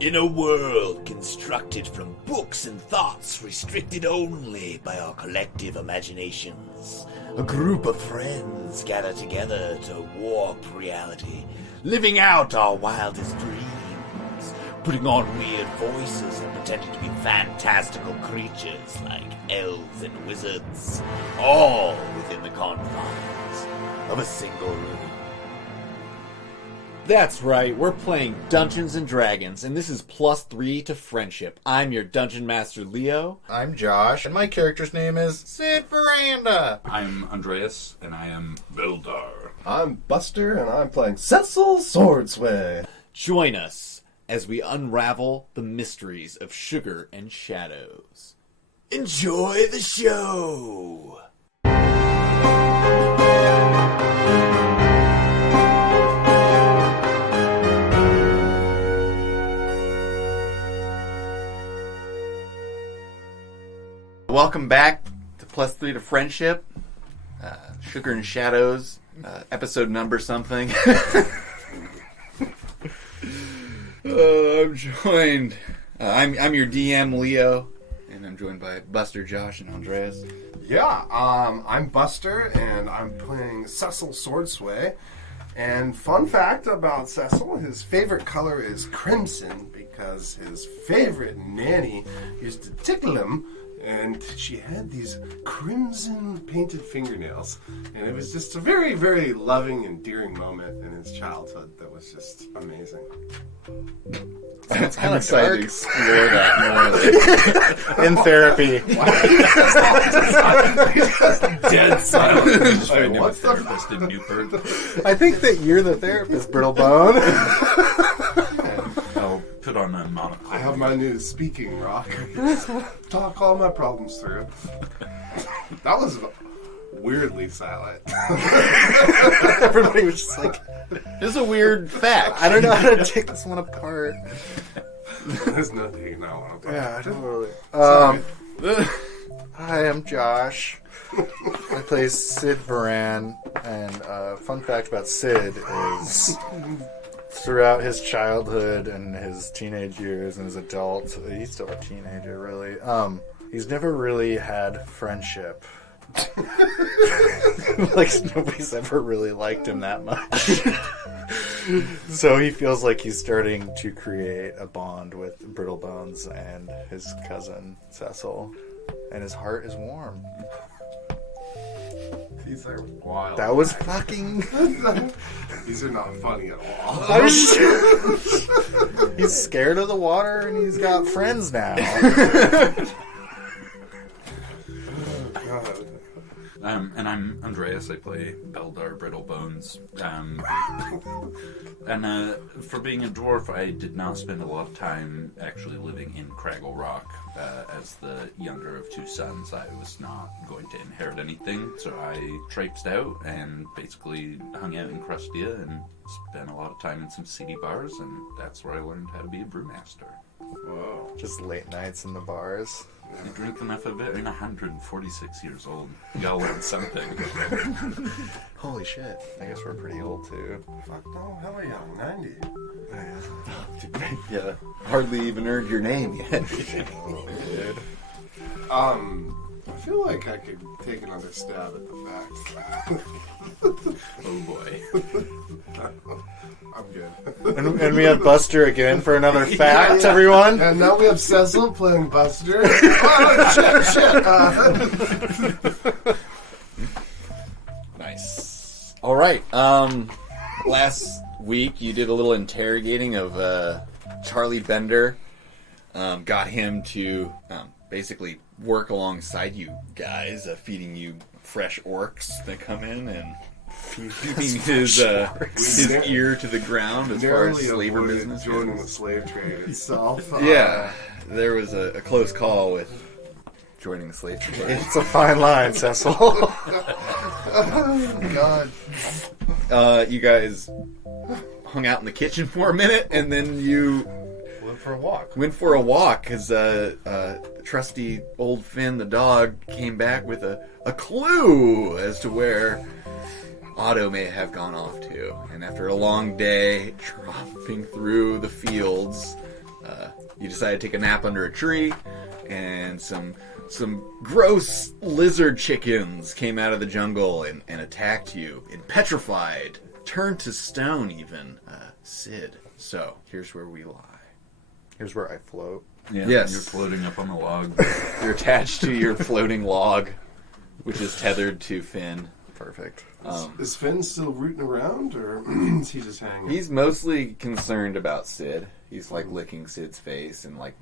In a world constructed from books and thoughts restricted only by our collective imaginations, a group of friends gather together to warp reality, living out our wildest dreams, putting on weird voices and pretending to be fantastical creatures like elves and wizards, all within the confines of a single room. That's right, we're playing Dungeons & Dragons, and this is +3 to friendship. I'm your Dungeon Master, Leo. I'm Josh, and my character's name is Sid Veranda. I'm Andreas, and I am Bildar. I'm Buster, and I'm playing Cecil Swordsway. Join us as we unravel the mysteries of sugar and shadows. Enjoy the show! Welcome back to +3 to friendship, Sugar and Shadows, episode number something. I'm joined. I'm your DM Leo, and I'm joined by Buster, Josh, and Andreas. Yeah, I'm Buster, and I'm playing Cecil Swordsway. And fun fact about Cecil, his favorite color is crimson because his favorite nanny used to tickle him, and she had these crimson painted fingernails. And it was just a very, very loving, endearing moment in his childhood that was just amazing. It's kind of excited to explore that more in therapy. Dead silent. Just find a therapist in Newport. I think that you're the therapist, Brittlebone. I'll put on a monocle. I have my new speaking rock. Talk all my problems through. That was weirdly silent. Everybody was just like, This is a weird fact. I don't know how to take this one apart. There's nothing I want to talk Yeah, about. totally. Hi, I'm Josh. I play Sid Varan, and fun fact about Sid is throughout his childhood and his teenage years and his adult, he's still a teenager really, he's never really had friendship. Like, nobody's ever really liked him that much. So he feels like he's starting to create a bond with Brittlebones and his cousin Cecil, and his heart is warm. These are wild. That was fucking... These are not funny at all. I was... He's scared of the water and he's got friends now. God. And I'm Andreas. I play Beldar Brittlebones. And for being a dwarf, I did not spend a lot of time actually living in Craggle Rock. As the younger of two sons, I was not going to inherit anything, so I traipsed out and basically hung out in Crustia and spent a lot of time in some seedy bars, and that's where I learned how to be a brewmaster. Whoa. Just late nights in the bars. You drink enough of it, I'm 146 years old. You gotta learn something. Holy shit. I guess we're pretty old too. Fuck no, hell are you? 90. Yeah, hardly even earned your name yet. Dude. I feel like I could take another stab at the facts. Oh boy. I'm good. And we have Buster again for another fact, everyone. And now we have Cecil playing Buster. Oh, shit. Nice. All right. Last week you did a little interrogating of Charlie Bender. Got him to basically work alongside you guys, feeding you fresh orcs that come in and keeping his ear to the ground as far as slaver business joining goes. the slave trade itself. Yeah, there was a close call with joining the slave trade. It's a fine line, Cecil. God. You guys hung out in the kitchen for a minute, and then you Went for a walk. went for a walk because trusty old Finn the dog came back with a clue as to where Otto may have gone off to. And after a long day tromping through the fields, you decide to take a nap under a tree, and some gross lizard chickens came out of the jungle and attacked you, and petrified, turned to stone even, Sid. So here's where we lie. Here's where I float. Yeah, Yes. You're floating up on the log. You're attached to your floating log, which is tethered to Finn. Perfect. Is Finn still rooting around, or is he just hanging? He's mostly concerned about Sid. He's like licking Sid's face and like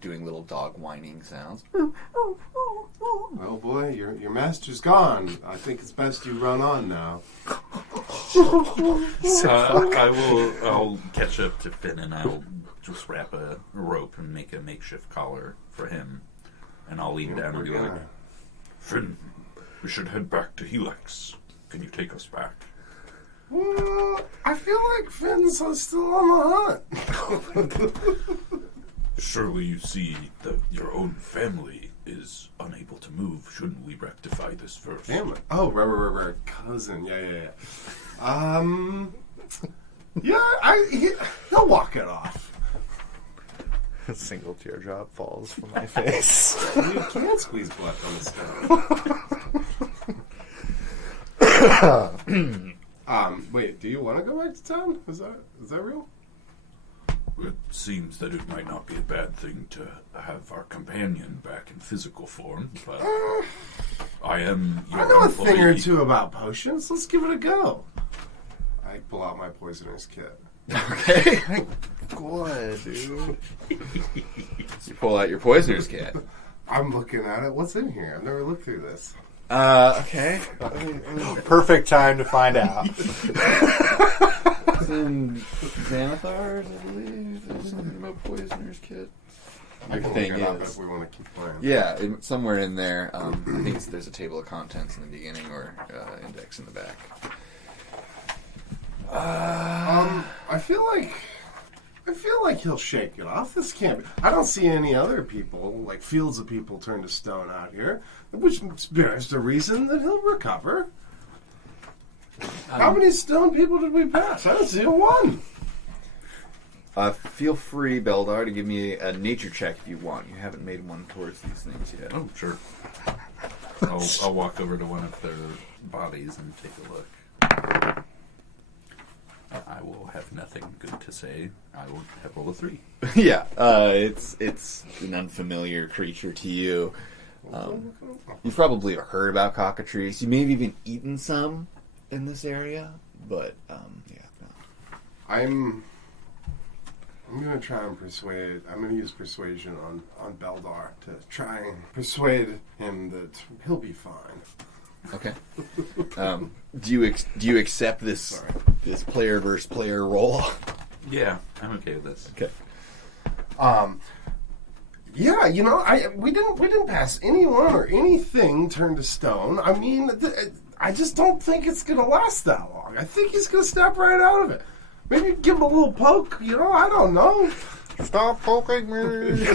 doing little dog whining sounds. Well, boy, your master's gone. I think it's best you run on now. I'll catch up to Finn and I'll just wrap a rope and make a makeshift collar for him. And I'll lean down and be like, Finn, we should head back to Helix. Can you take us back? Well, I feel like Finn's still on the hunt. Surely you see that your own family is unable to move. Shouldn't we rectify this first? Family? Oh, right. Cousin. Yeah. He'll walk it off. A single teardrop falls from my face. You can't squeeze blood on the stone. Wait, do you want to go back to town? Is that real? It seems that it might not be a bad thing to have our companion back in physical form, but I am your I know a thing or employee. two about potions. Let's give it a go. I pull out my poisoner's kit. Okay. Good, dude. So you pull out your poisoner's kit. I'm looking at it. What's in here? I've never looked through this. Okay. Perfect time to find out. It's in Xanathar's, I believe. There's something about poisoner's kit. I can thing look it up is- if we want to keep playing. Yeah, somewhere in there. I think there's a table of contents in the beginning or index in the back. I feel like he'll shake it off. This can't be. I don't see any other people, like fields of people turned to stone out here, which bears the reason that he'll recover. How many stone people did we pass? I don't see a one. Feel free, Beldar, to give me a nature check if you want. You haven't made one towards these things yet. Oh, sure. I'll walk over to one of their bodies and take a look. I will have nothing good to say. I will have roll a 3. Yeah, it's an unfamiliar creature to you. You've probably heard about cockatrices. You may have even eaten some in this area, but yeah. No. I'm gonna try and persuade. I'm gonna use persuasion on Beldar to try and persuade him that he'll be fine. Okay. Do you accept this player versus player role? Yeah, I'm okay with this. Okay. Yeah, we didn't pass anyone or anything turned to stone. I mean, I just don't think it's gonna last that long. I think he's gonna snap right out of it. Maybe give him a little poke. I don't know. Stop poking me.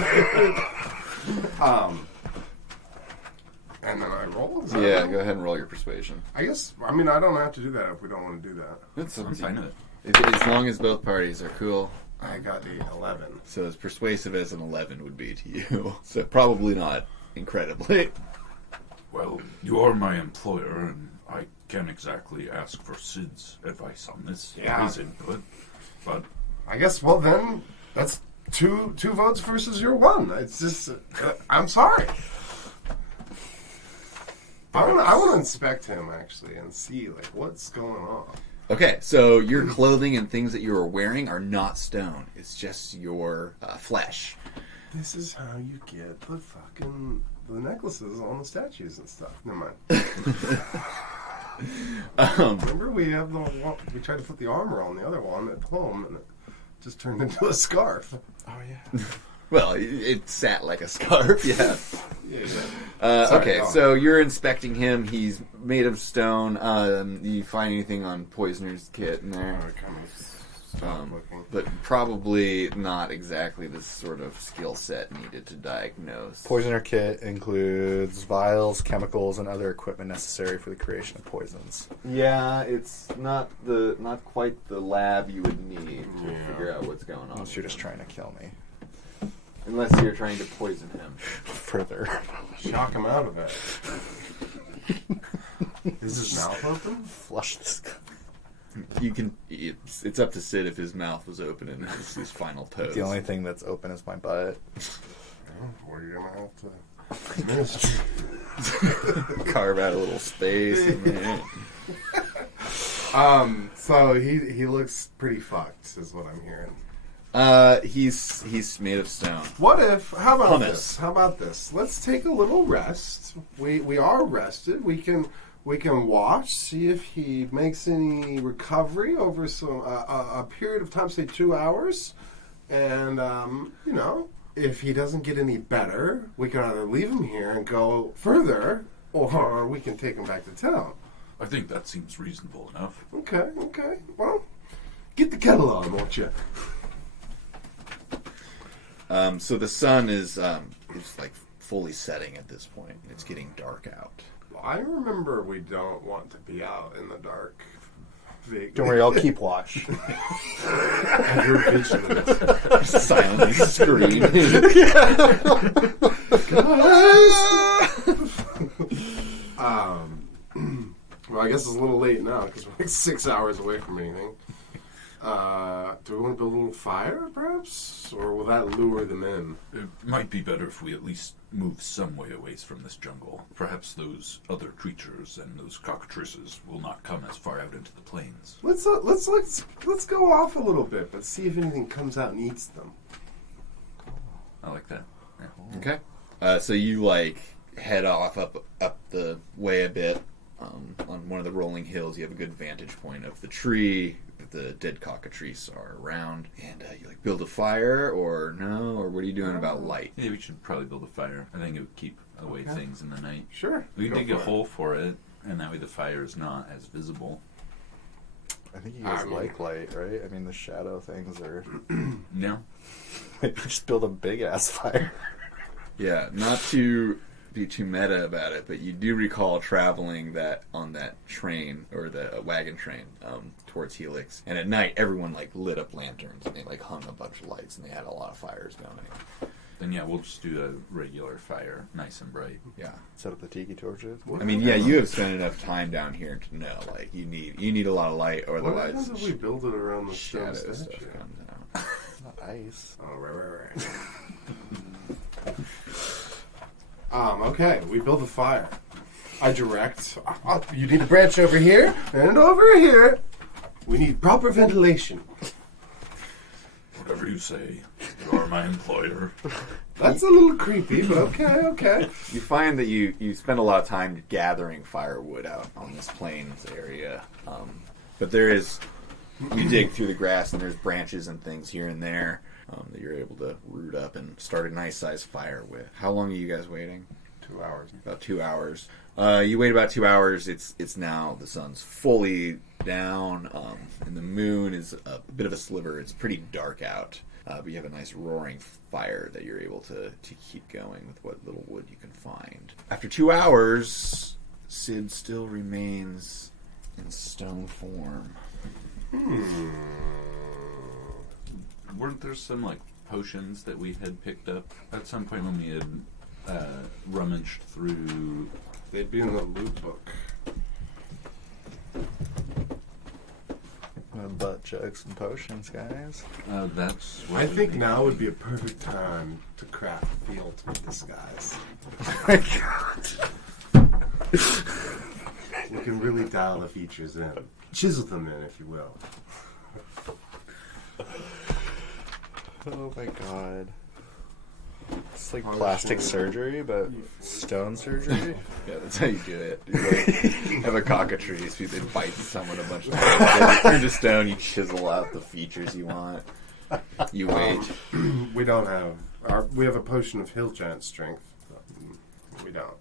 And then I roll. Is Yeah, that go ahead and roll your persuasion. I guess. I mean, I don't have to do that if we don't want to do that. It's I'm fine with it. as long as both parties are cool. I got a 11. So as persuasive as an 11 would be to you. So probably not incredibly. Well, you are my employer, and I can't exactly ask for Sid's advice on this, Yeah. his input. But I guess. Well, then that's two votes versus your one. It's just. I'm sorry. I want to inspect him actually and see what's going on. Okay, so your clothing and things that you are wearing are not stone. It's just your flesh. This is how you get the necklaces on the statues and stuff. Never mind. Remember we tried to put the armor on the other one at home and it just turned into a scarf. Oh yeah. Well, it sat like a scarf, yeah. Yeah. Sorry, Okay, go on. so you're inspecting him. He's made of stone. You find anything on Poisoner's kit in there? I kind of stopped looking. But probably not exactly the sort of skill set needed to diagnose. Poisoner kit includes vials, chemicals, and other equipment necessary for the creation of poisons. Yeah, it's not quite the lab you would need to Yeah. figure out what's going on. Unless you're just trying to kill me. Unless you're trying to poison him. Further. Shock him out of it. Is his mouth open? Flush this guy. You can. It's up to Sid if his mouth was open in his final pose. The only thing that's open is my butt. We're gonna have to administer. Carve out a little space. In there. So he looks pretty fucked, is what I'm hearing. He's made of stone. What if? How about Hummus. this? How about this? Let's take a little rest. We are rested. We can watch, see if he makes any recovery over some a period of time, say 2 hours, and if he doesn't get any better, we can either leave him here and go further, or we can take him back to town. I think that seems reasonable enough. Okay. Well, get the kettle on, won't you? So the sun is like fully setting at this point. It's getting dark out. I remember we don't want to be out in the dark. Don't worry, I'll keep watch. You're vigilant. Silently scream. Well, I guess it's a little late now because we're like 6 hours away from anything. Do we want to build a little fire, perhaps? Or will that lure them in? It might be better if we at least move some way away from this jungle. Perhaps those other creatures and those cockatrices will not come as far out into the plains. Let's go off a little bit, but see if anything comes out and eats them. I like that. Yeah. Okay. So you head off up the way a bit. On one of the rolling hills, you have a good vantage point of the tree. The dead cockatrice are around, and you build a fire, or no, or what are you doing about light? Yeah, we should probably build a fire. I think it would keep away things in the night. Sure. We can go dig a for it. hole for it, and that way the fire is not as visible. I think you guys I mean- like light, right? I mean, the shadow things are... No. Maybe just build a big-ass fire. Yeah, not to be too meta about it, but you do recall traveling on that train, or the wagon train, towards Helix, and at night everyone lit up lanterns and they hung a bunch of lights and they had a lot of fires going. Then yeah, we'll just do a regular fire, nice and bright. Yeah. Set up the tiki torches. I mean, yeah, you have spent enough time down here to know, you need a lot of light, or What otherwise happens if we build it around the stone shadow stuff statue? comes out. Not ice. Oh, right. Okay, we build a fire. I direct. You need a branch over here and over here. We need proper ventilation. Whatever you say. You are my employer. That's a little creepy, but okay. You find that you spend a lot of time gathering firewood out on this plains area, but you dig through the grass and there's branches and things here and there that you're able to root up and start a nice sized fire with. How long are you guys waiting? 2 hours. About 2 hours. You wait about 2 hours. It's now the sun's fully down, and the moon is a bit of a sliver. It's pretty dark out, but you have a nice roaring fire that you're able to keep going with what little wood you can find. After 2 hours, Sid still remains in stone form. Weren't there some potions that we had picked up at some point when we had rummaged through? They'd be in the loot book. Butt chugs and potions, guys. That's what I would think be- now would be a perfect time to craft the ultimate disguise. Oh my god. We can really dial the features in. Chisel them in, if you will. Oh my god. It's like Polishing. plastic surgery, but stone surgery. Yeah, that's how you do it. You have a cockatrice, they bite someone a bunch of times. They turn to stone, you chisel out the features you want. You wait. We don't have... we have a potion of hill giant strength. But we don't.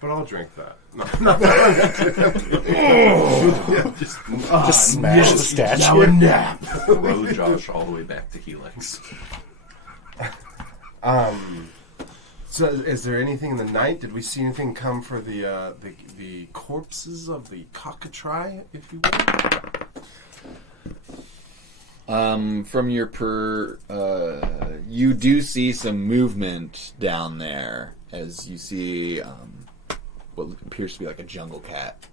But I'll drink that. No, not that. Just smash the statue. Now a nap. Throw Josh all the way back to Helix. So, is there anything in the night? Did we see anything come for the corpses of the cockatrice, if you will? From your you do see some movement down there as you see what appears to be like a jungle cat,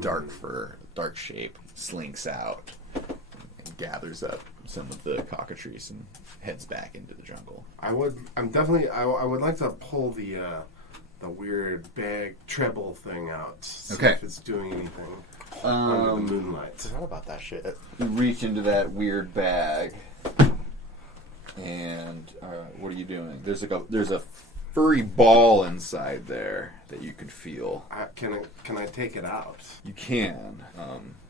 dark fur, dark shape, slinks out and gathers up some of the cockatrice and heads back into the jungle. I would like to pull the weird bag treble thing out. See if it's doing anything under the moonlight. I forgot about that shit. You reach into that weird bag, and what are you doing? There's a furry ball inside there that you can feel. Can I take it out? You can.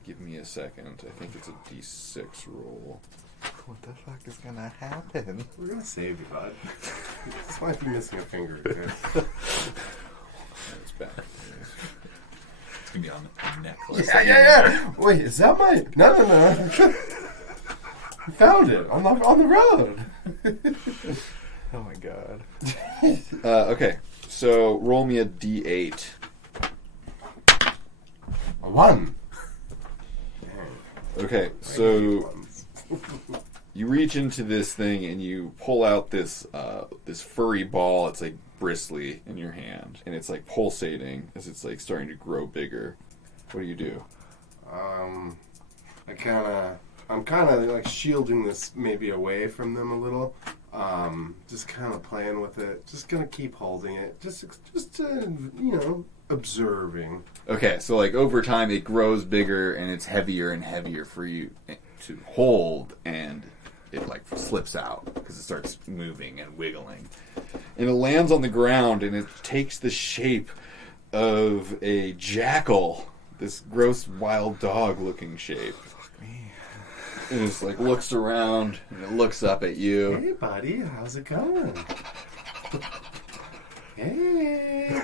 Give me a second. I think it's a D6 roll. What the fuck is gonna happen? We're gonna save you, bud. This might be missing a finger here. It's back. It's gonna be on the necklace. Yeah. Wait, is that my? No. I found it on the road. Oh my god. Okay, so roll me a D8. A 1. Okay, so you reach into this thing and you pull out this this furry ball. It's like bristly in your hand, and it's like pulsating as it's like starting to grow bigger. What do you do? I'm kind of like shielding this maybe away from them a little. Just kind of playing with it. Just gonna keep holding it. Just observing. Okay, so like over time it grows bigger and it's heavier and heavier for you to hold, and it like slips out because it starts moving and wiggling. And it lands on the ground and it takes the shape of a jackal, this gross wild dog looking shape. Fuck me. And it's like looks around and it looks up at you. Hey buddy, how's it going? Hey.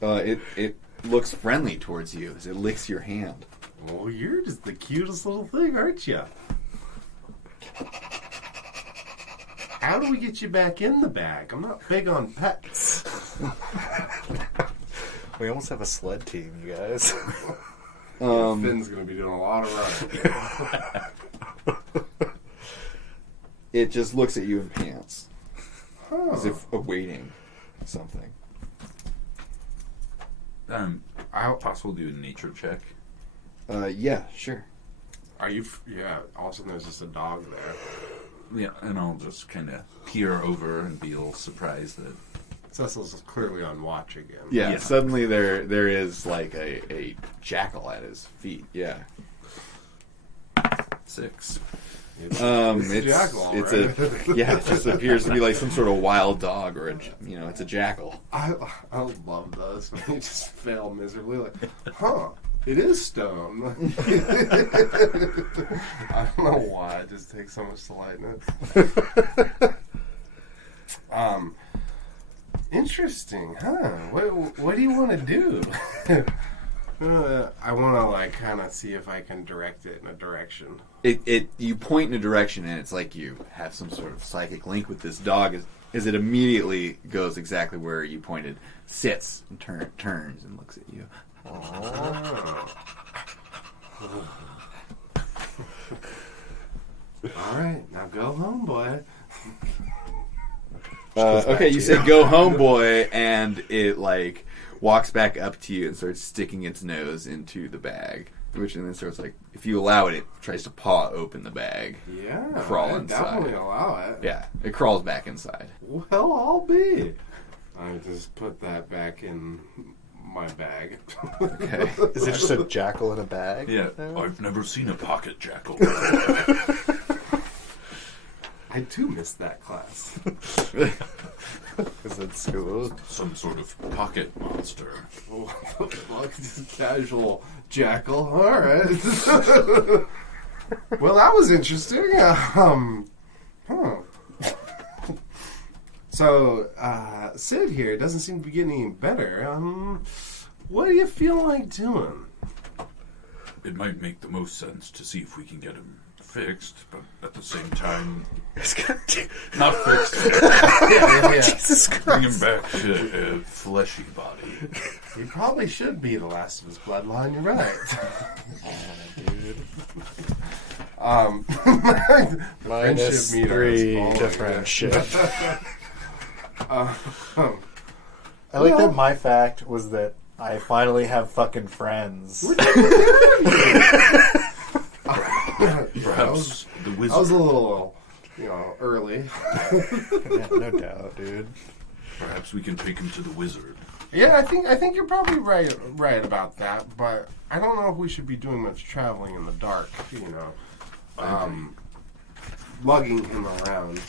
It looks friendly towards you as it licks your hand. Well, you're just the cutest little thing, aren't you? How do we get you back in the bag? I'm not big on pets. We almost have a sled team, you guys. Finn's gonna be doing a lot of running. It just looks at you and pants, as Huh. if awaiting something. Possible to do a nature check. Yeah, sure. Are you? Yeah. All of a sudden, there's just a dog there. Yeah, and I'll just kind of peer over and be a little surprised that Cecil's clearly on watch again. Yeah, Yeah. suddenly there is like a jackal at his feet. Yeah. 6. It's a jackal, it's right? it just appears to be like some sort of wild dog or it's a jackal. I love those when they just fail miserably. Like, it is stone. I don't know why. It just takes so much delight in it. Interesting, huh? What do you want to do? I want to like kind of see if I can direct it in a direction. You point in a direction and it's like you have some sort of psychic link with this dog as it immediately goes exactly where you pointed, sits and turns and looks at you. Oh. All right, now go home, boy. Okay, you say go home, boy, and it like walks back up to you and starts sticking its nose into the bag. Which and then starts like, if you allow it, it tries to paw open the bag. Yeah, Crawl I inside. definitely allow it. Yeah, it crawls back inside. Well, I'll be. I just put that back in my bag. Okay. Is it just a jackal in a bag? Yeah, No? I've never seen a pocket jackal. I too missed that class. Is it school? Some sort of pocket monster. What the fuck? Just casual jackal. All right. Well, that was interesting. So, Sid here doesn't seem to be getting any better. What do you feel like doing? It might make the most sense to see if we can get him fixed, but at the same time, It's gonna not fixed. Jesus Bring him Christ. back to a fleshy body. He probably should be the last of his bloodline. You're right. Dude. The Minus friendship meter is 3 falling, to yeah. friendship. I like that my fact was that I finally have fucking friends. Perhaps the wizard. I was a little, early. Yeah, no doubt, dude. Perhaps we can take him to the wizard. Yeah, I think you're probably right about that, but I don't know if we should be doing much traveling in the dark, lugging him around.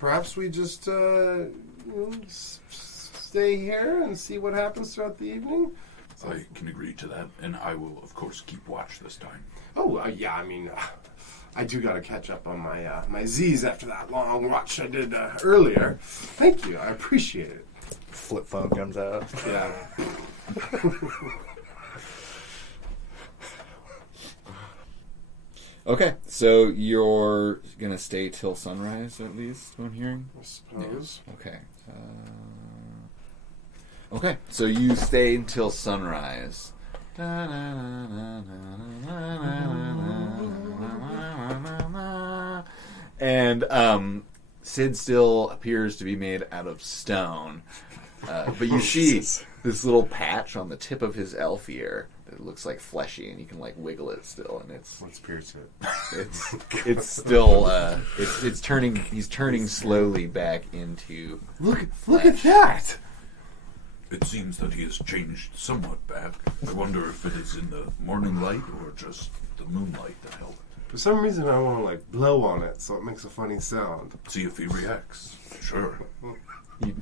Perhaps we just stay here and see what happens throughout the evening. I can agree to that, and I will, of course, keep watch this time. Oh, yeah, I mean, I do got to catch up on my Z's after that long watch I did earlier. Thank you, I appreciate it. Flip phone comes out. Yeah. Okay, so you're gonna stay till sunrise at least. What I'm hearing. I suppose. Okay. Okay, so you stay until sunrise. And Sid still appears to be made out of stone. But you see this little patch on the tip of his elf ear that looks like fleshy, and you can like wiggle it still, and Let's pierce it. it's still it's turning. He's turning slowly back into. Look at that! It seems that he has changed somewhat back. I wonder if it is in the morning light or just the moonlight that helped. For some reason, I want to blow on it so it makes a funny sound. See if he reacts. Sure. You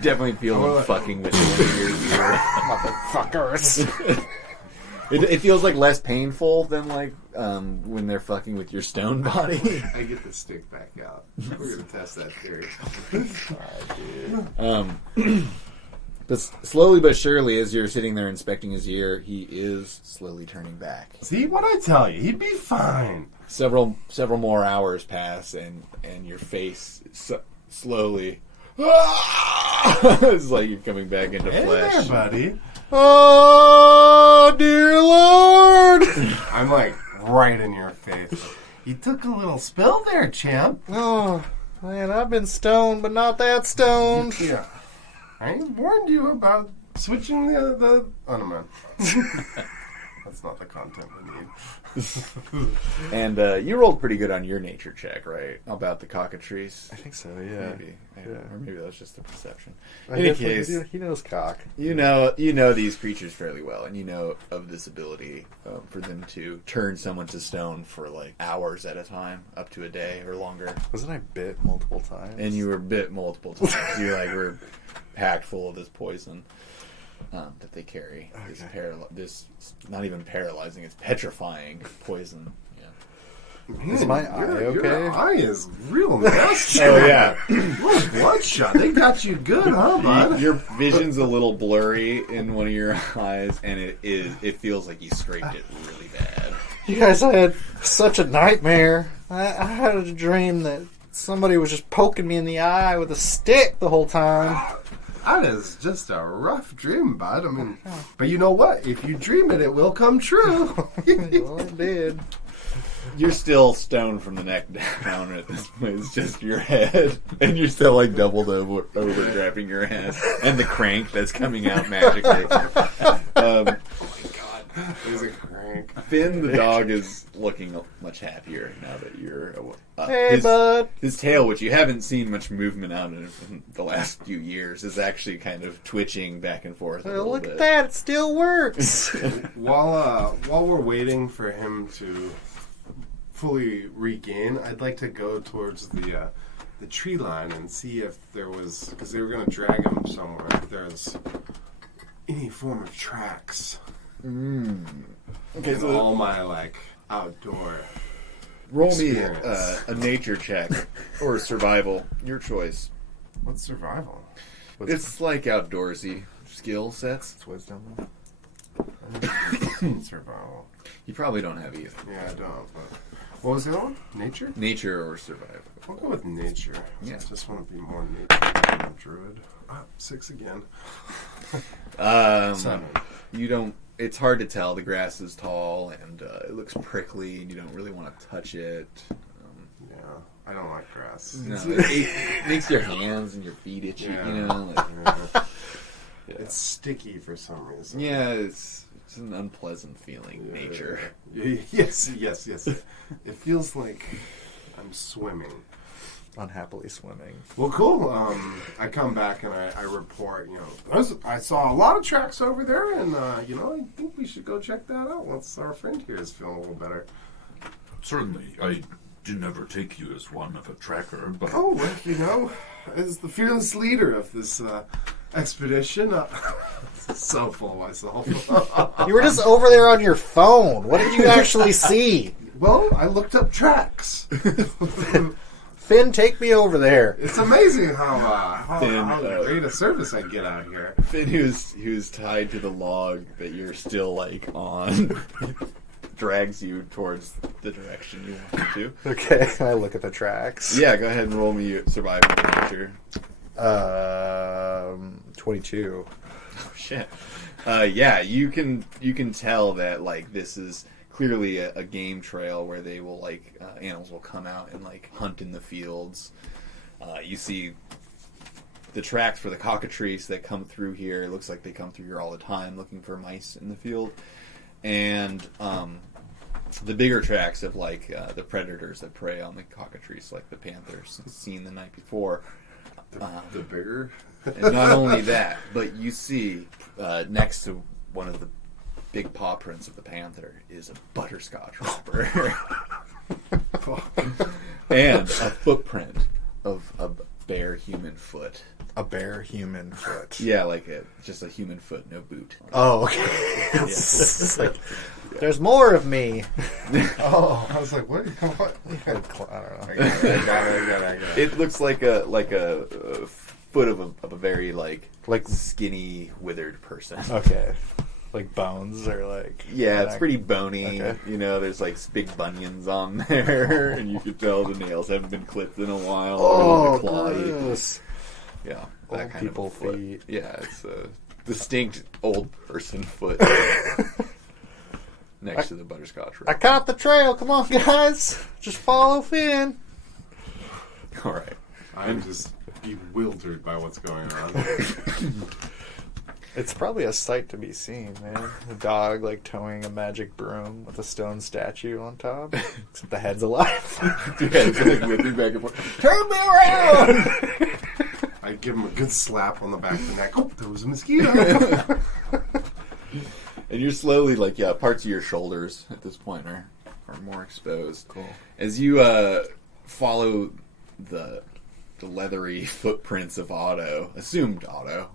definitely feel him fucking with you in your ear. Motherfuckers. It feels like less painful than when they're fucking with your stone body. I get the stick back out. We're gonna test that theory. But slowly but surely, as you're sitting there inspecting his ear, he is slowly turning back. See what I tell you? He'd be fine. Several more hours pass, and your face slowly. It's like you're coming back into Hey flesh. there, buddy. Oh, dear Lord! I'm right in your face. You took a little spill there, champ. Oh, man, I've been stoned, but not that stoned. Yeah. I warned you about switching the oh, no, man. That's not the content we need. And you rolled pretty good on your nature check, right? About the cockatrice. I think so, yeah. Maybe. Or maybe that was just a perception. I In any guess case, he knows cock. you know these creatures fairly well, and you know of this ability for them to turn someone to stone for hours at a time, up to a day or longer. Wasn't I bit multiple times? And you were bit multiple times. You were packed full of this poison that they carry. Okay. This not even paralyzing; it's petrifying poison. Yeah. Is my eye okay? Your eye is real nasty. Oh yeah. What bloodshot. They got you good, huh, bud? Your vision's a little blurry in one of your eyes, and it feels like you scraped it really bad. You guys, I had such a nightmare. I had a dream that somebody was just poking me in the eye with a stick the whole time. That is just a rough dream, bud. I mean, but you know what? If you dream it, it will come true. Well, it did. You're still stoned from the neck down at this point. It's just your head. And you're still doubled over grabbing your ass. And the crank that's coming out magically. There's a crank. Finn the dog is looking much happier now that you're Hey, bud. His tail, which you haven't seen much movement out of in the last few years, is actually kind of twitching back and forth a Well, little look bit. at that. It still works. While we're waiting for him to fully regain, I'd like to go towards the tree line and see if there was, because they were going to drag him somewhere, if there's any form of tracks. Okay, In so all my outdoor. roll me experience. a nature check or survival, your choice. What's survival? It's outdoorsy skill sets. It's wisdom. Survival. You probably don't have either. Yeah, I don't. But what was the other one? Nature? Nature or survival. I'll go with nature. Yeah. I just want to be more nature than a druid. 6 again. 7. You don't it's hard to tell. The grass is tall and it looks prickly, and you don't really want to touch it. Yeah, I don't like grass. No, it makes your hands and your feet itchy. Yeah. You know, like, yeah. It's sticky for some reason. Yeah, it's an unpleasant feeling. Yeah. Nature. Yes. It feels like I'm swimming. Unhappily swimming. Well, cool. I come back and I report. I saw a lot of tracks over there, and I think we should go check that out once our friend here is feeling a little better. Certainly, I do never take you as one of a tracker, but as the fearless leader of this expedition, so full of myself. You were just over there on your phone. What did you actually see? Well, I looked up tracks. Finn, take me over there. It's amazing how Finn, great a service I get out here. Finn, who's tied to the log that you're still like on, drags you towards the direction you want to. Okay, I look at the tracks. Yeah, go ahead and roll me survival nature. 22. Oh shit. Yeah, you can tell that like this is clearly a game trail where they will animals will come out and like hunt in the fields. You see the tracks for the cockatrice that come through here. It looks like they come through here all the time looking for mice in the field. And the bigger tracks of the predators that prey on the cockatrice, like the panthers seen the night before. The bigger? And not only that, but you see next to one of the big paw prints of the panther is a butterscotch wrapper. And a footprint of a bare human foot. A bare human foot. Yeah, just a human foot, no boot. Oh, okay. It's like, there's more of me. Oh, I was like, what? I don't know. I got it. It looks like a foot of a very like skinny, withered person. Okay. Like bones or like... Yeah, it's pretty bony. Okay. There's like big bunions on there, and you can tell the nails haven't been clipped in a while. Oh, or clawed. gross. Yeah, Old that kind people of foot. feet. Yeah, it's a distinct old person foot next to the butterscotch I wrapper. caught the trail. Come on, guys. Just follow Finn. All right. I'm just bewildered by what's going on. It's probably a sight to be seen, man. A dog towing a magic broom with a stone statue on top. Except the head's alive. Yeah, it's like whipping back and forth. Turn me around! I give him a good slap on the back of the neck. Oh, there was a mosquito. And you're slowly, parts of your shoulders at this point are more exposed. Cool. As you follow the leathery footprints of assumed Otto,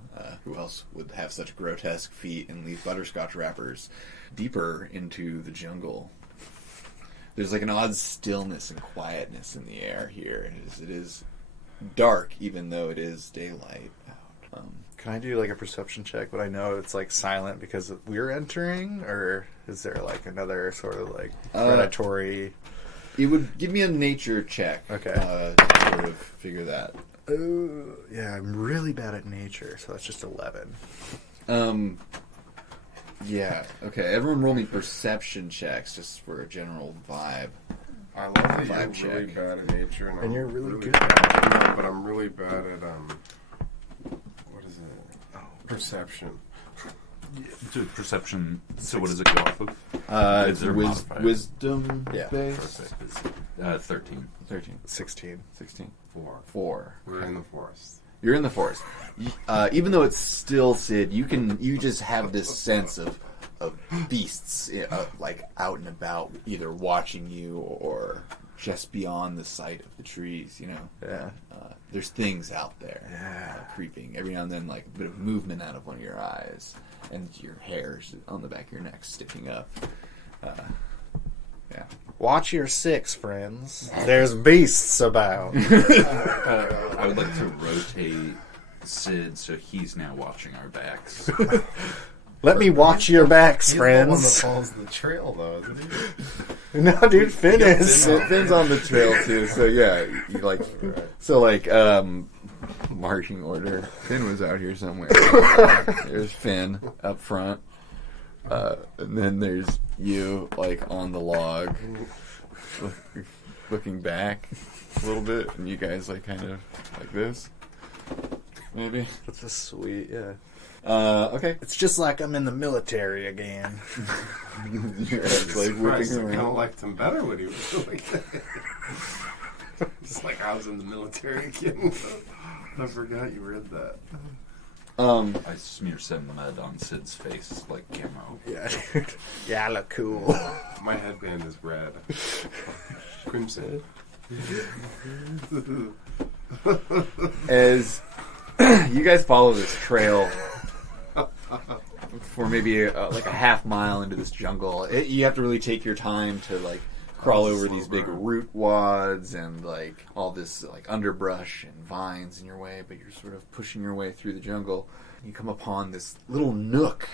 who else would have such grotesque feet and leave butterscotch wrappers deeper into the jungle. There's an odd stillness and quietness in the air here. It is dark, even though it is daylight out. Can I do a perception check? But I know it's silent because we're entering, or is there another sort of predatory? It would give me a nature check. Okay. To sort of figure that. Yeah, I'm really bad at nature, so that's just 11. Yeah. Okay. Everyone, roll me perception checks just for a general vibe. I love that Vibe you're really check. bad at nature, And you're really good bad. But I'm really bad at what is it? Oh, perception. To perception. So what does it go off of? It's there a modifier? wisdom Yeah. based. 13. 13. 16. 16. 4. 4. We're in the forest. You're in the forest. Even though it's still Sid, you just have this sense of beasts out and about, either watching you or just beyond the sight of the trees. Yeah. There's things out there creeping every now and then, a bit of movement out of one of your eyes, and your hairs on the back of your neck sticking up. Yeah. Watch your 6, friends. There's beasts about. I would like to rotate Sid so he's now watching our backs. Let me watch your backs, He's the one that friends. follows the trail, though, isn't he? No, dude, Finn is. Finn's on the trail too, so yeah, marching order. Finn was out here somewhere. There's Finn up front. And then there's you, like, on the log, looking back a little bit, and you guys, like, kind of like this, maybe. That's a sweet, yeah. Okay. It's just like I'm in the military again. Your head's, like, whipping Surprised I kind of around. liked him better when he was like that. Just like I was in the military again. I forgot you read that. I smear some mud on Sid's face like camo. Yeah, dude. Yeah, I look cool. My headband is red. Crimson. As you guys follow this trail for maybe like a half mile into this jungle, you have to really take your time to like crawl over these big root wads and like all this like underbrush and vines in your way, but you're sort of pushing your way through the jungle. You come upon this little nook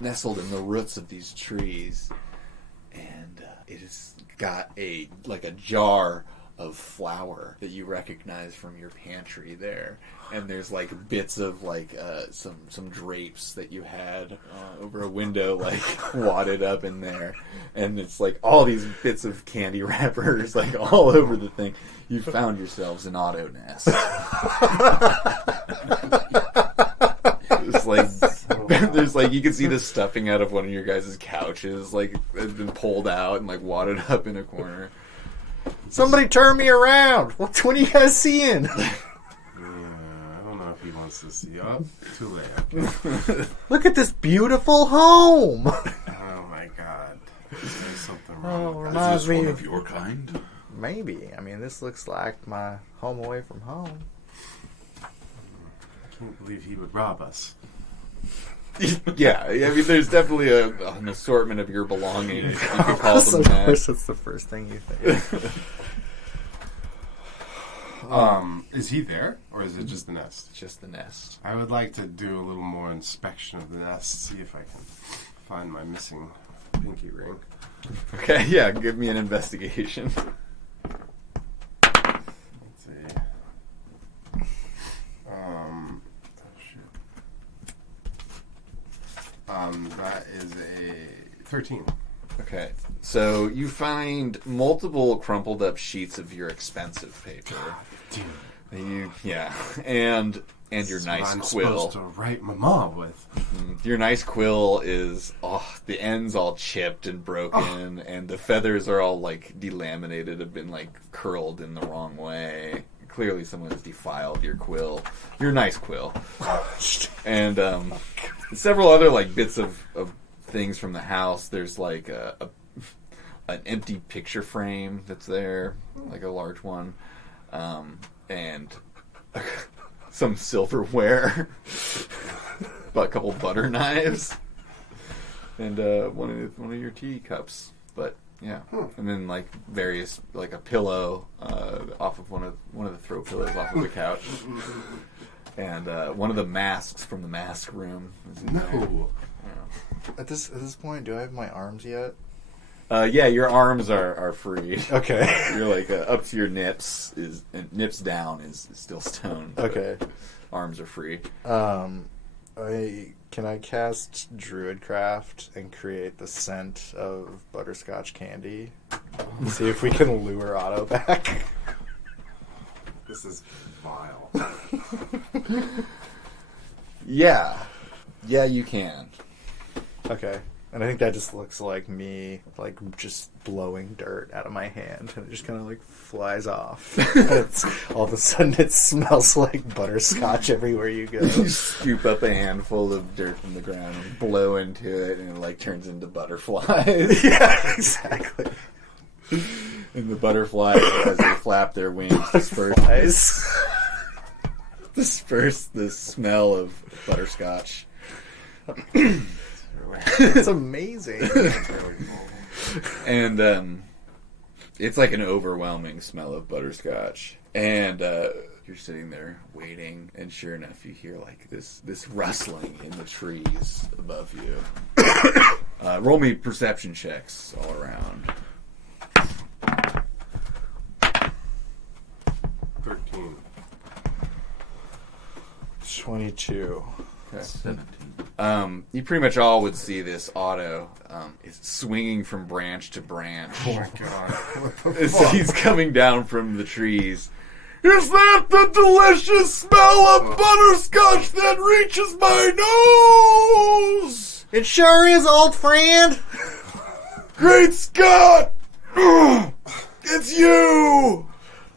nestled in the roots of these trees, and it has got a jar of flour that you recognize from your pantry there, and there's like bits of like some drapes that you had over a window like wadded up in there, and it's like all these bits of candy wrappers like all over the thing. You found yourselves an auto nest. It's like there's like you can see the stuffing out of one of your guys' couches like has been pulled out and like wadded up in a corner. Somebody turn me around. What are you guys seeing? Yeah, I don't know if he wants to see. Oh, too late. Look at this beautiful home. Oh my god. There's something wrong with that. Is this one of your kind? Maybe. I mean, this looks like my home away from home. I can't believe he would rob us. Yeah, I mean, there's definitely an assortment of your belongings. You can call them Of that. course, that's the first thing you think. Is he there, or is it just the nest? Just the nest. I would like to do a little more inspection of the nest, see if I can find my missing pinky ring. Okay, yeah, give me an investigation. Let's see. Oh shoot. That is a 13. Okay, so you find multiple crumpled up sheets of your expensive paper. Damn. And your This is nice what I'm quill. supposed to write my mom with. Your nice quill is the end's all chipped and broken, and the feathers are all like delaminated, have been like curled in the wrong way. Clearly, someone has defiled your quill, your nice quill, and several other like bits of things from the house. There's like an empty picture frame that's there, like a large one, and some silverware, a couple butter knives, and one of your tea cups. But yeah, and then like various like a pillow off of one of the throw pillows off of the couch, and one of the masks from the mask room. Is in there. No. Yeah. At this point, do I have my arms yet? Yeah, your arms are free. Okay. You're like up to your nips and nips down is still stone. but Okay. Arms are free. Can I cast Druidcraft and create the scent of butterscotch candy? See if we can lure Otto back. This is vile. Yeah, you can. Okay. And I think that just looks like me, like, just blowing dirt out of my hand. And it just kind of, like, flies off. All of a sudden, it smells like butterscotch everywhere you go. You scoop up a handful of dirt from the ground and blow into it, and it like turns into butterflies. Yeah, exactly. And the butterflies, as they flap their wings, disperse the smell of butterscotch. It's amazing. And it's like an overwhelming smell of butterscotch. And you're sitting there waiting, and sure enough, you hear like this rustling in the trees above you. Roll me perception checks all around. 13. 22. Okay. 17. You pretty much all would see this Otto is swinging from branch to branch. Oh my god. What the As fuck? he's coming down from the trees. Is that the delicious smell of butterscotch that reaches my nose? It sure is, old friend. Great Scott! It's you!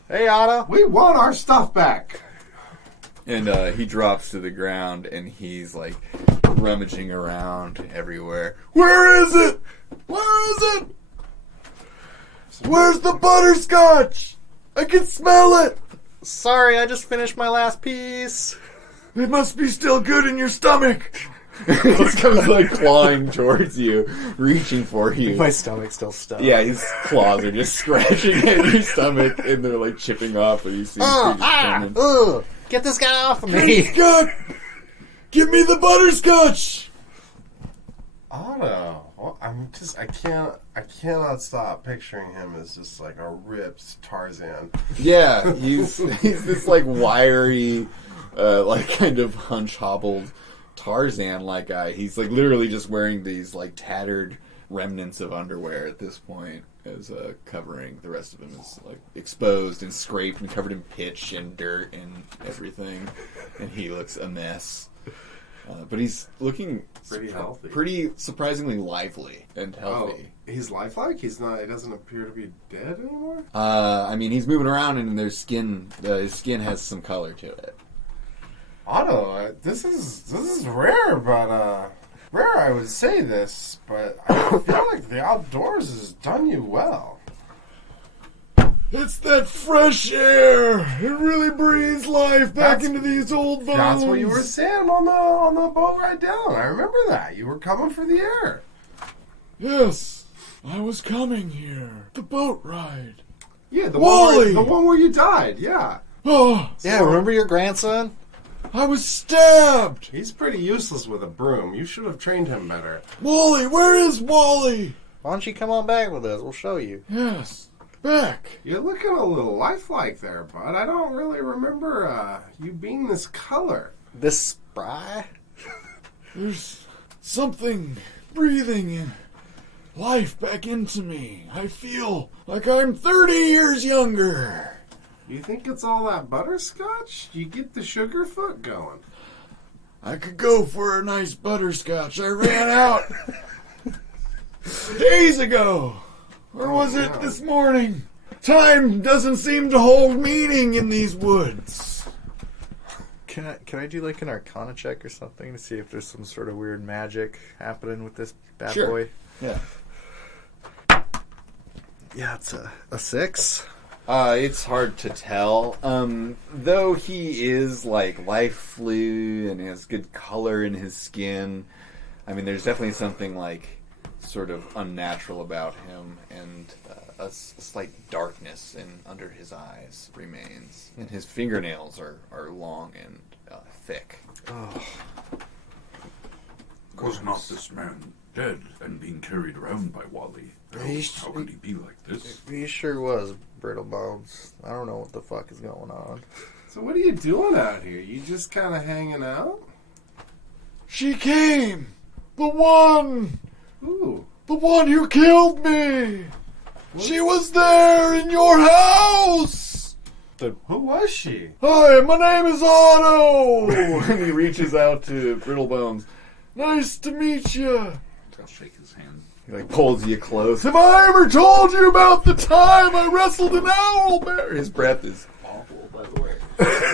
Hey, Otto. We want our stuff back. And he drops to the ground, and he's like rummaging around everywhere. Where is it? Where is it? Where's the butterscotch? I can smell it. Sorry, I just finished my last piece. It must be still good in your stomach. He comes like clawing towards you, reaching for you. My stomach's still stuck. Yeah, his claws are just scratching at your stomach, and they're like chipping off. And you see, Ugh! Get this guy off of me. Scott, give me the butterscotch. Otto. Well, I cannot stop picturing him as just like a ripped Tarzan. Yeah, he's this like wiry, like kind of hunch hobbled Tarzan like guy. He's like literally just wearing these like tattered remnants of underwear at this point, as covering the rest of him is like exposed and scraped and covered in pitch and dirt and everything, and he looks a mess. But he's looking Pretty healthy. pretty surprisingly lively and healthy. Oh, he's lifelike? He's not. He doesn't appear to be dead anymore? I mean, he's moving around, and there's skin. His skin has some color to it. Otto, this is rare, but rare I would say this, but I feel like the outdoors has done you well. It's that fresh air. It really breathes life back into these old bones. That's what you were saying on the boat ride down. I remember that. You were coming for the air. Yes, I was coming here. The boat ride. Yeah, the Wally! one where you died, yeah. Oh, Yeah, remember your grandson? I was stabbed. He's pretty useless with a broom. You should have trained him better. Wally, where is Wally? Why don't you come on back with us? We'll show you. Yes, back. You're looking a little lifelike there, bud. I don't really remember you being this color. This spry? There's something breathing in life back into me. I feel like I'm 30 years younger. You think it's all that butterscotch? You get the sugar foot going. I could go for a nice butterscotch. I ran out days ago. Or was it this morning? Time doesn't seem to hold meaning in these woods. Can I do like an Arcana check or something to see if there's some sort of weird magic happening with this bad Sure. boy? Yeah. Yeah, it's a 6. It's hard to tell. Though he is like life flew and has good color in his skin. I mean, there's definitely something like sort of unnatural about him, and a slight darkness under his eyes remains. And his fingernails are long and thick. Was not this man dead and being carried around by Wally? How could he be like this? He sure was, Brittle Bones. I don't know what the fuck is going on. So what are you doing out here? You just kind of hanging out? She came! The one! Ooh. The one who killed me! She was there in your house! Who was she? Hi, my name is Otto! And he reaches out to Brittle Bones. Nice to meet you. I'll shake his hand. He like pulls you close. Have I ever told you about the time I wrestled an owlbear? His breath is awful, by the way.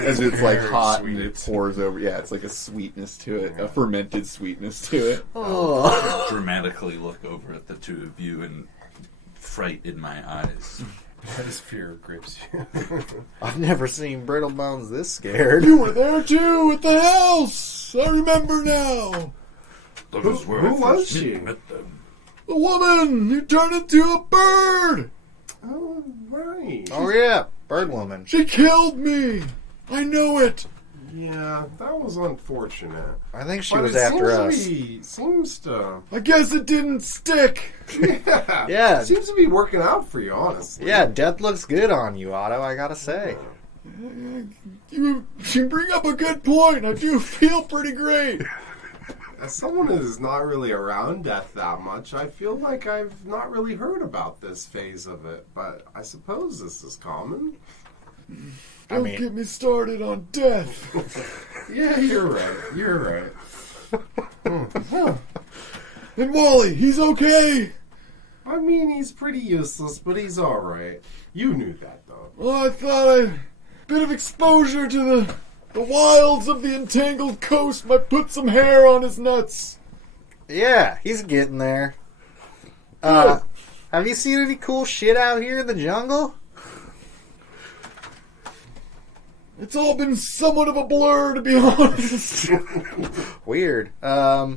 As it's like Very hot sweet. and it pours over. Yeah, it's like a sweetness to it, a fermented sweetness to it. I'll dramatically look over at the two of you and fright in my eyes. His fear grips you. I've never seen Brittle Bones this scared. You were there too at the house. I remember now. That is where who I was first she? met them. The woman who turned into a bird. Oh, right. Oh yeah, Bird Woman. She killed me. I know it. Yeah, that was unfortunate. I think she But was it after seems us. to... I guess it didn't stick. Yeah. Seems to be working out for you, honestly. Yeah, death looks good on you, Otto, I gotta say. You bring up a good point. I do feel pretty great. As someone who's not really around death that much, I feel like I've not really heard about this phase of it, but I suppose this is common. Don't get me started on death. Yeah, you're right. And Wally, he's okay. I mean, he's pretty useless, but he's alright. You knew that, though. Well, I thought a bit of exposure to the wilds of the entangled coast might put some hair on his nuts. Yeah, he's getting there. Have you seen any cool shit out here in the jungle? It's all been somewhat of a blur, to be honest. Weird. I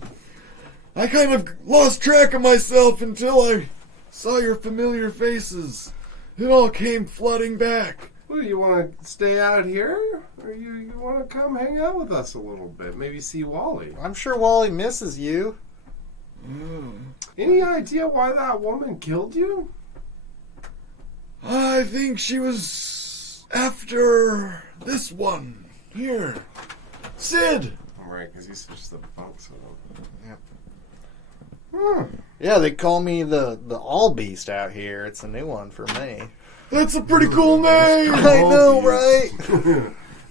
kind of lost track of myself until I saw your familiar faces. It all came flooding back. Well, you want to stay out here? Or you want to come hang out with us a little bit? Maybe see Wally? I'm sure Wally misses you. Any idea why that woman killed you? I think she was after this one. Here. Sid! Right, because he switched the bunks with him. Yeah, they call me the All Beast out here. It's a new one for me. That's a pretty cool name! I know, right?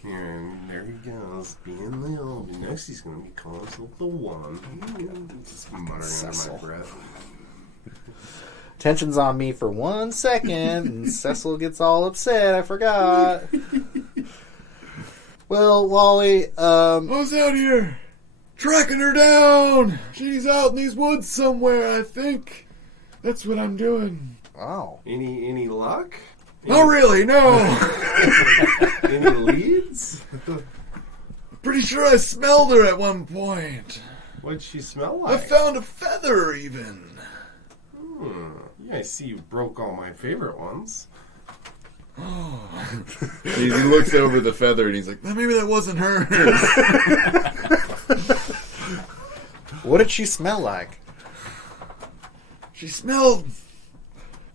And there he goes, being the old. Next, he's going to be calling himself the One. Just muttering Cecil. under my breath. Tension's on me for 1 second, and Cecil gets all upset. I forgot. Well, Wally, I was out here tracking her down. She's out in these woods somewhere, I think. That's what I'm doing. Oh. Any luck? Not really, no. Any leads? Pretty sure I smelled her at one point. What'd she smell I like? found a feather, even. Yeah, I see you broke all my favorite ones. He looks over the feather and he's like, maybe that wasn't hers. What did she smell like? She smelled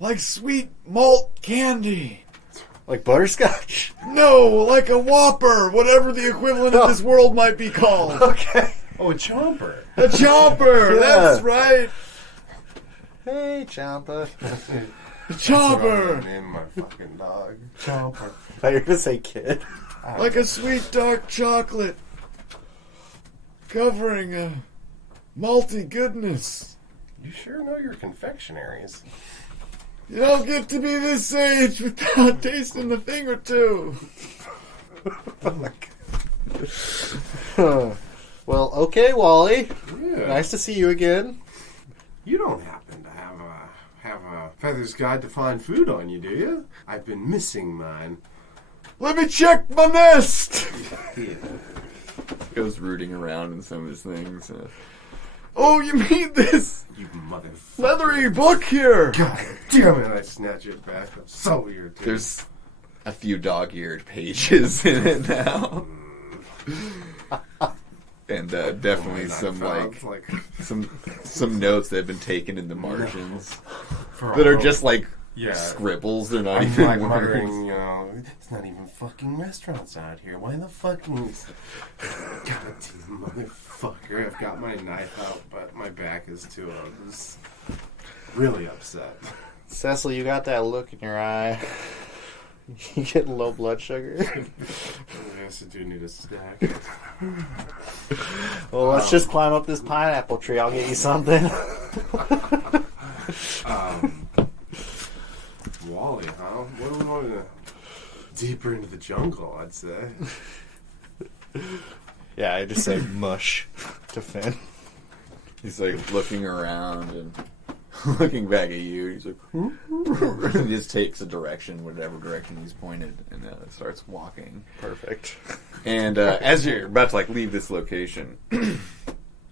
like sweet malt candy. Like butterscotch? No, like a Whopper, whatever the equivalent of this world might be called. Okay. Oh, a chomper. A Chomper, Yeah. that's right. Hey, Champa. A Chomper. Name my fucking dog. Chomper. I thought you were going to say kid. Like a sweet dark chocolate covering a malty goodness. You sure know your confectionaries. You don't get to be this age without tasting a thing or two. Well, okay, Wally. Yeah. Nice to see you again. You don't happen to have a Feather's Guide to Find Food on you, do you? I've been missing mine. Let me check my nest. Yeah. Goes rooting around in some of his things. Oh, you mean this You motherfucker. leathery book here? God damn it, I snatch it back. I'm so irritated. There's a few dog-eared pages in it now. And definitely some some notes that have been taken in the margins that are just like scribbles. They're not I'm even like words. muttering, it's not even fucking restaurants out here. Why the fucking goddamn motherfucker? I've got my knife out, but my back is too up. I'm just really upset. Cecil, you got that look in your eye. You get low blood sugar. I guess I do need a snack. Well, let's just climb up this pineapple tree. I'll get you something. Wally, huh? What do we want to... Deeper into the jungle, I'd say. Yeah, I just say mush to Finn. He's like looking around and looking back at you. He's like, and he just takes a direction, whatever direction he's pointed, and starts walking. Perfect. And as you're about to like leave this location,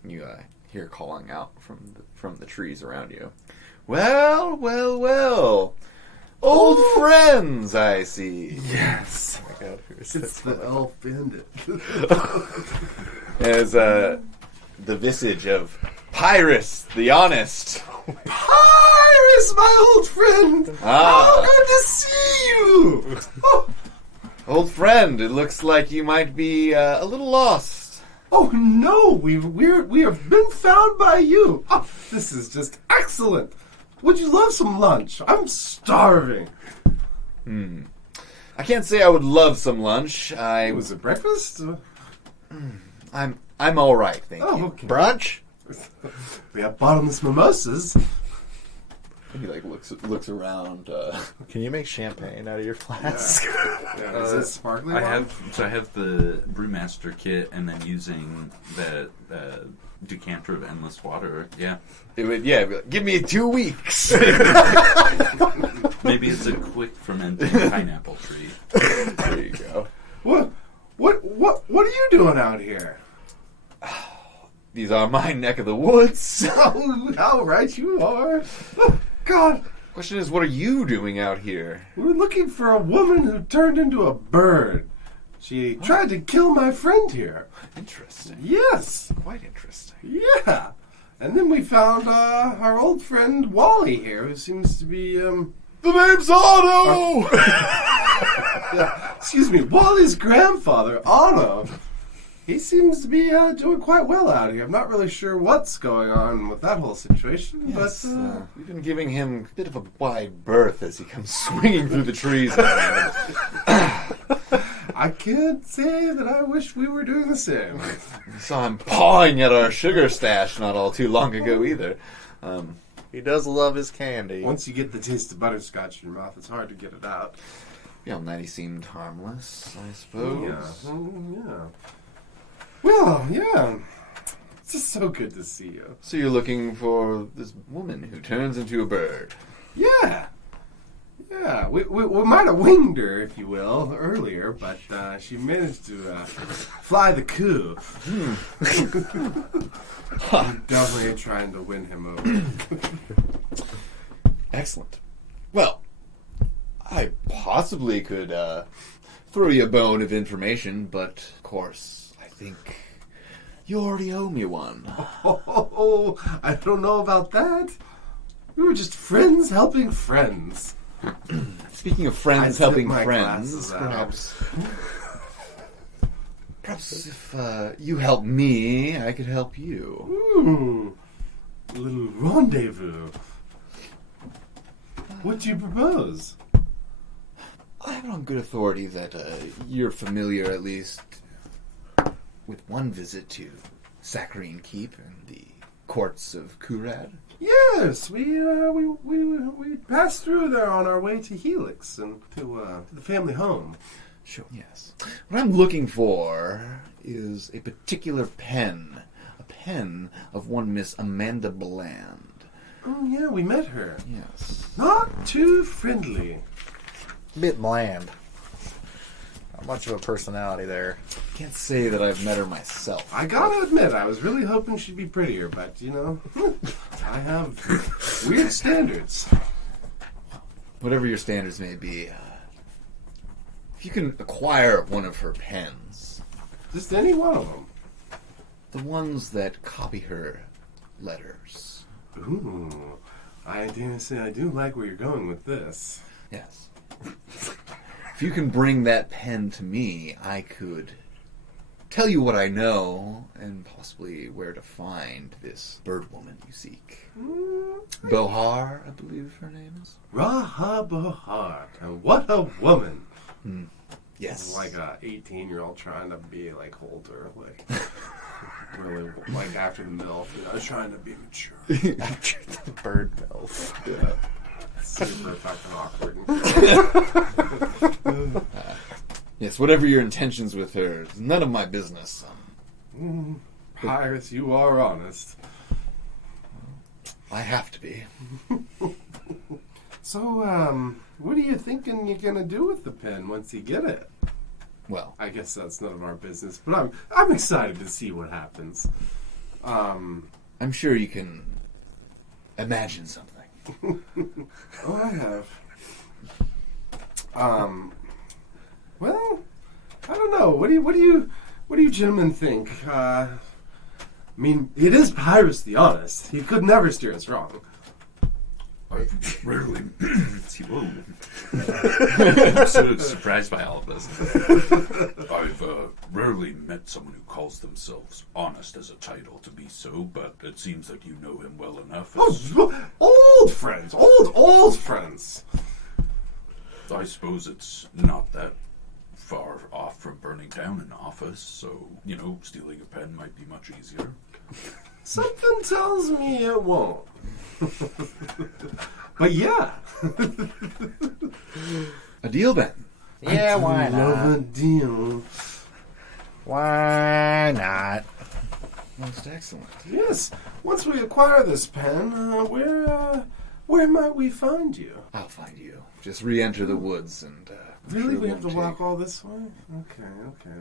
you hear calling out from the trees around you. Well, well, well. Old friends, I see. Yes. Oh my God, who is It's the elf bandit. As the visage of Pyrrhus, the Honest. Iris, my old friend! Ah. Oh, good to see you! Oh. Old friend, it looks like you might be a little lost. Oh no, we have been found by you. Oh, this is just excellent. Would you love some lunch? I'm starving. I can't say I would love some lunch. Was it breakfast? I'm all right, thank Oh, you. okay. Brunch? We have bottomless mimosas. He like looks around. Can you make champagne out of your flask? Yeah, is it sparkling? I wine? have the brewmaster kit, and then using the decanter of endless water. Yeah, It would, yeah. Be like, give me 2 weeks. maybe it's a quick fermenting pineapple tree. There you go. What are you doing out here? These are my neck of the woods. Oh, how right you are. Oh, God. Question is, what are you doing out here? We're looking for a woman who turned into a bird. She tried to kill my friend here. Interesting. Yes. Quite interesting. Yeah. And then we found our old friend Wally here, who seems to be, The name's Otto! excuse me, Wally's grandfather, Otto. He seems to be doing quite well out here. I'm not really sure what's going on with that whole situation, Yes, but... we've been giving him a bit of a wide berth as he comes swinging through the trees. I can't say that I wish we were doing the same. We saw him pawing at our sugar stash not all too long ago either. He does love his candy. Once you get the taste of butterscotch in your mouth, it's hard to get it out. Beyond that, he seemed harmless, I suppose. Yeah. Well, yeah. It's just so good to see you. So you're looking for this woman who turns into a bird. Yeah. Yeah. We might have winged her, if you will, earlier, but she managed to fly the coup. We're definitely trying to win him over. Excellent. Well, I possibly could throw you a bone of information, but of course, I think you already owe me one. Oh, I don't know about that. We were just friends helping friends. Speaking of friends I'd helping tip my friends, glasses out. perhaps if you help me, I could help you. Ooh, a little rendezvous. What do you propose? I have it on good authority that you're familiar, at least, with one visit to Saccharine Keep and the courts of Kurad. Yes, we passed through there on our way to Helix and to the family home. Sure. Yes. What I'm looking for is a particular pen. A pen of one Miss Amanda Bland. Oh yeah, we met her. Yes. Not too friendly. Bit bland. Not much of a personality there. Can't say that I've met her myself. I gotta admit, I was really hoping she'd be prettier, but you know, I have weird standards. Whatever your standards may be, if you can acquire one of her pens, Just any one of them. the ones that copy her letters. Ooh, I dare say I do like where you're going with this. Yes. If you can bring that pen to me, I could tell you what I know and possibly where to find this bird woman you seek. Bohar, I believe her name is. Raha Bahar, and what a woman! Yes. Like a 18-year-old trying to be like older, like really like after the MILF, you know, trying to be mature. After the bird milf. Yeah. Super fucking awkward. Yes, whatever your intentions with her, it's none of my business. Pirates, you are honest. I have to be. So, what are you thinking you're gonna do with the pen once you get it? Well, I guess that's none of our business, but I'm excited to see what happens. I'm sure you can imagine something. Oh, I have. Well, I don't know. What do you gentlemen think? I mean, it is Pyrus the Honest. He could never steer us wrong. I've rarely. Whoa. I'm so surprised by all of this. I've rarely met someone who calls themselves honest as a title to be so, but it seems that you know him well enough. Old friends! Old friends! I suppose it's not that far off from burning down an office, so, stealing a pen might be much easier. Something tells me it won't. But yeah. A deal then. Yeah, why Love a not? deal. Why not? Most excellent. Yes. Once we acquire this pen, where might we find you? I'll find you. Just re-enter the woods and... Really? We have to walk all this way? Okay.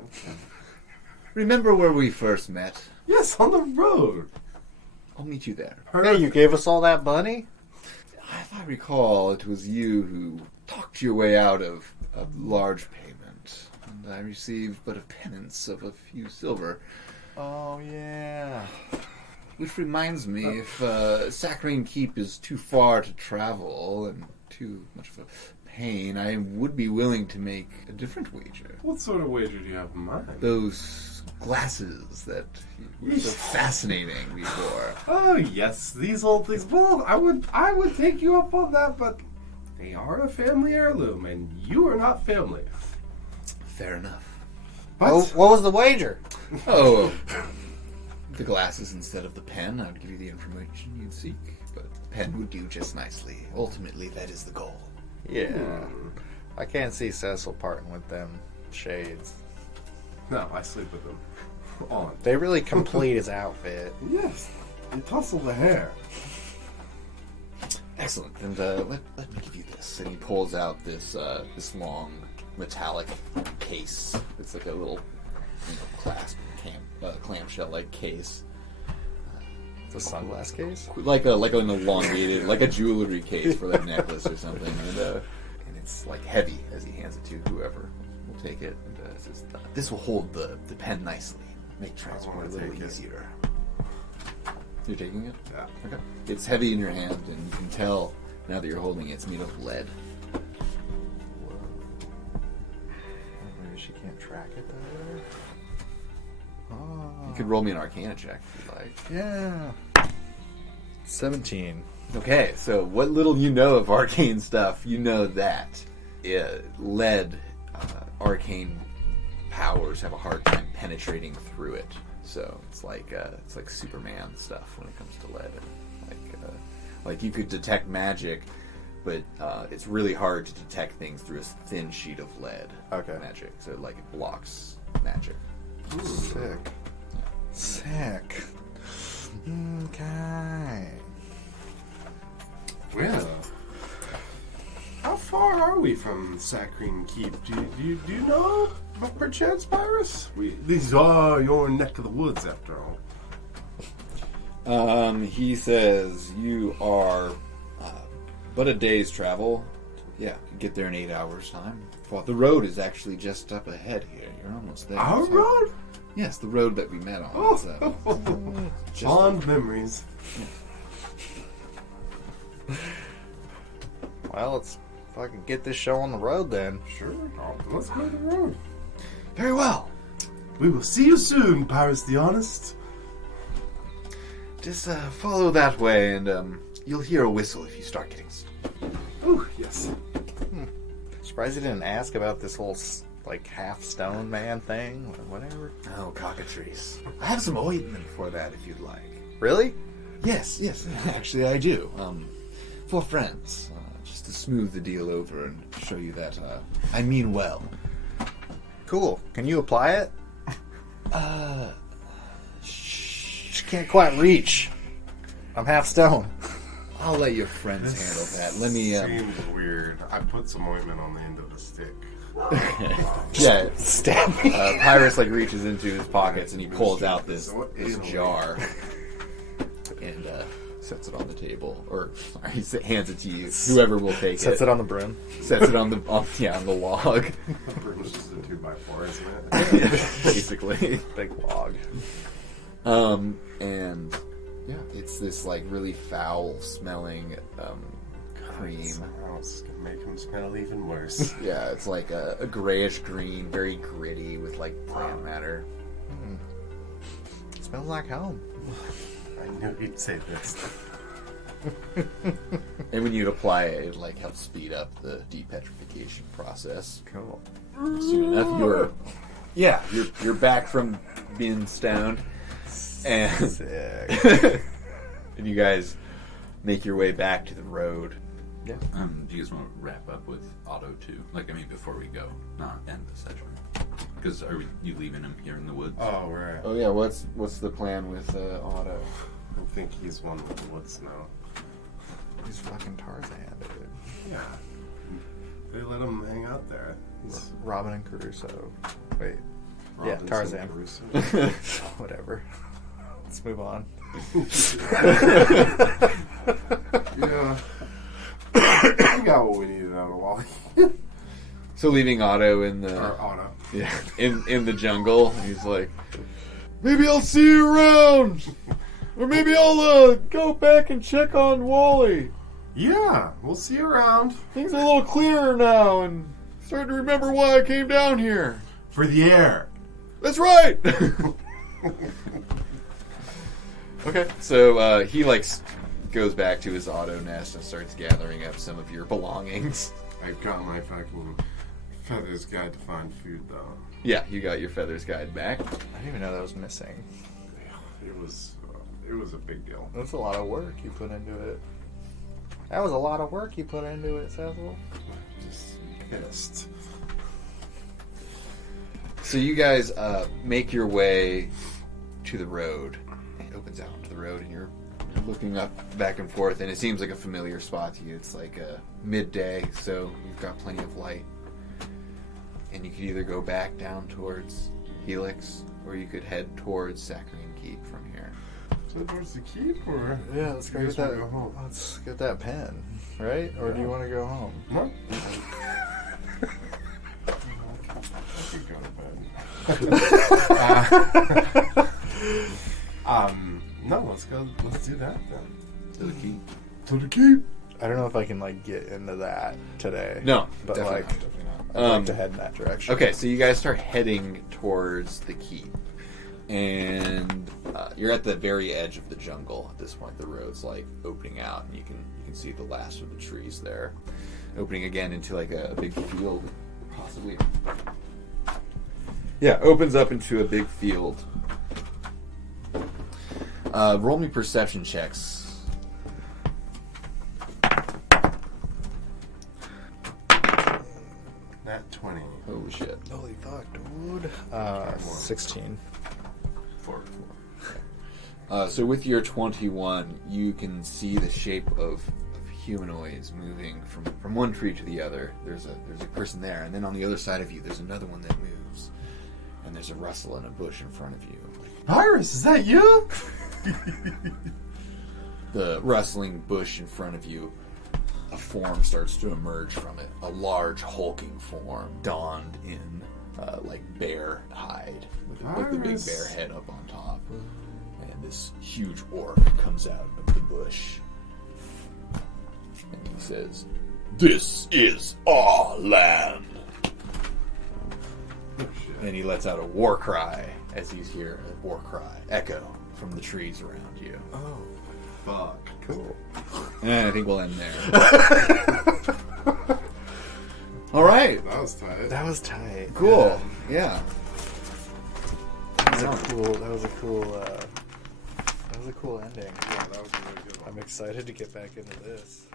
Remember where we first met? Yes, on the road. I'll meet you there. Hey, you gave us all that money? If I recall, it was you who talked your way out of a large payment, and I received but a penance of a few silver. Oh, yeah. Which reminds me, if Saccharine Keep is too far to travel and too much of a pain, I would be willing to make a different wager. What sort of wager do you have in mind? Those glasses that were so fascinating before. Oh yes, these old things. Well, I would take you up on that, but they are a family heirloom, and you are not family. Fair enough. But What was the wager? Oh, the glasses instead of the pen. I would give you the information you'd seek, but the pen would do just nicely. Ultimately, that is the goal. Yeah. I can't see Cecil parting with them shades. no, I sleep with them on. They really complete his outfit. Yes, you tussle the hair. Excellent. And let me give you this. And he pulls out this long metallic case. It's like a little clamshell-like case. It's a sunglass case? Like an elongated, like a jewelry case for like a necklace or something. And it's like heavy as he hands it to whoever will take it. And says, this will hold the pen nicely, make transport a little easier. You're taking it? Yeah. Okay. It's heavy in your hand, and you can tell now that you're holding it, it's made of lead. Whoa. Maybe she can't track it that way? Oh. You could roll me an Arcana check if you like. Yeah. 17. Okay, so what little you know of arcane stuff, you know that lead, arcane powers have a hard time penetrating through it. So it's like Superman stuff when it comes to lead. Like you could detect magic, but it's really hard to detect things through a thin sheet of lead. Okay. Magic, so like it blocks magic. Sick. Sick. Okay. Well, how far are we from Saccharine Keep? Do you know, perchance, Pyrus? These are your neck of the woods, after all. He says you are but a day's travel. Yeah, you get there in 8 hours' time. Well, the road is actually just up ahead here. You're almost there. Our So- road? Yes, the road that we met on. Oh, It's, just- fond memories. Well, let's fucking get this show on the road then. Sure, let's go to the road. Very well. We will see you soon, Pyrus the Honest. Just follow that way, and you'll hear a whistle if you start getting. Oh, yes. Surprised he didn't ask about this whole half stone man thing or whatever. Oh, cockatrice! I have some ointment for that if you'd like. Really? Yes, actually I do. For friends, just to smooth the deal over and show you that I mean well. Cool. Can you apply it? She can't quite reach. I'm half stone. I'll let your friends handle that. Let me. Seems weird. I put some ointment on the end of the stick. Yeah. Stab me. Pyrus reaches into his pockets and he pulls out this jar and sets it on the table, or sorry, he hands it to you. Whoever will take it. Sets it on the broom. Sets it on the log. The broom's just a 2x4, isn't it? Basically. Big log. And yeah, it's this really foul smelling cream. Oh, it's gonna make him smell even worse. Yeah, it's like a grayish green, very gritty with like plant matter. Smells like home. I knew he'd say this. And when you apply it, it like helps speed up the depetrification process. Cool. Soon enough, you're back from being stoned, and Sick. and you guys make your way back to the road. Yeah. Do you guys want to wrap up with Otto too? Like, I mean, before we go, not end the session. Because are you leaving him here in the woods? Oh, right. Oh yeah, what's the plan with Otto? I think he's one with the woods now. He's fucking Tarzan, dude. Yeah. They let him hang out there. He's Robin and Crusoe. Wait. Robinson Tarzan. Crusoe. Whatever. Let's move on. Yeah. We got what we needed out of Wally. So leaving Otto in the Or Otto. in the jungle, he's like, maybe I'll see you around, or maybe I'll go back and check on Wally. Yeah, we'll see you around. Things are a little clearer now, and starting to remember why I came down here. For the air. That's right. Okay, so he goes back to his auto nest and starts gathering up some of your belongings. I've got my fucking Feathers Guide to Find Food, though. Yeah, you got your feathers guide back. I didn't even know that was missing. It was a big deal. That's a lot of work you put into it. That was a lot of work you put into it, Cecil. Just pissed. So you guys make your way to the road. It opens out onto the road, and you're looking up back and forth, and it seems like a familiar spot to you. It's like midday, so you've got plenty of light. And you could either go back down towards Helix, or you could head towards Saccharine Keep from here. So towards the keep, or Yeah, let's go You get guys that. wanna go home? Let's get that pen, right? Or do you want to go home? no? I could go to bed. No, let's go. Let's do that then. To the keep. To the keep. I don't know if I can get into that today. No, but definitely not. I'd like to head in that direction. Okay, so you guys start heading towards the keep, and you're at the very edge of the jungle at this point. The road's opening out, and you can see the last of the trees there, opening again into a big field, possibly. Yeah, opens up into a big field. Roll me perception checks. Nat 20. Holy shit. Holy fuck, dude. 16. 4. So with your 21, you can see the shape of humanoids moving from one tree to the other. There's a person there, and then on the other side of you, there's another one that moves, and there's a rustle in a bush in front of you. Iris, is that you? The rustling bush in front of you, a form starts to emerge from it. A large, hulking form, donned in bear hide, with the big Iris. bear head up on top. And this huge orc comes out of the bush. And he says, "This is our land." Oh, shit. And he lets out a war cry as he's hear a war cry echo from the trees around you. Oh, fuck. Cool. And I think we'll end there. All right. That was tight. That was tight. Cool. Yeah. That was a cool ending. Yeah, that was a really good one. I'm excited to get back into this.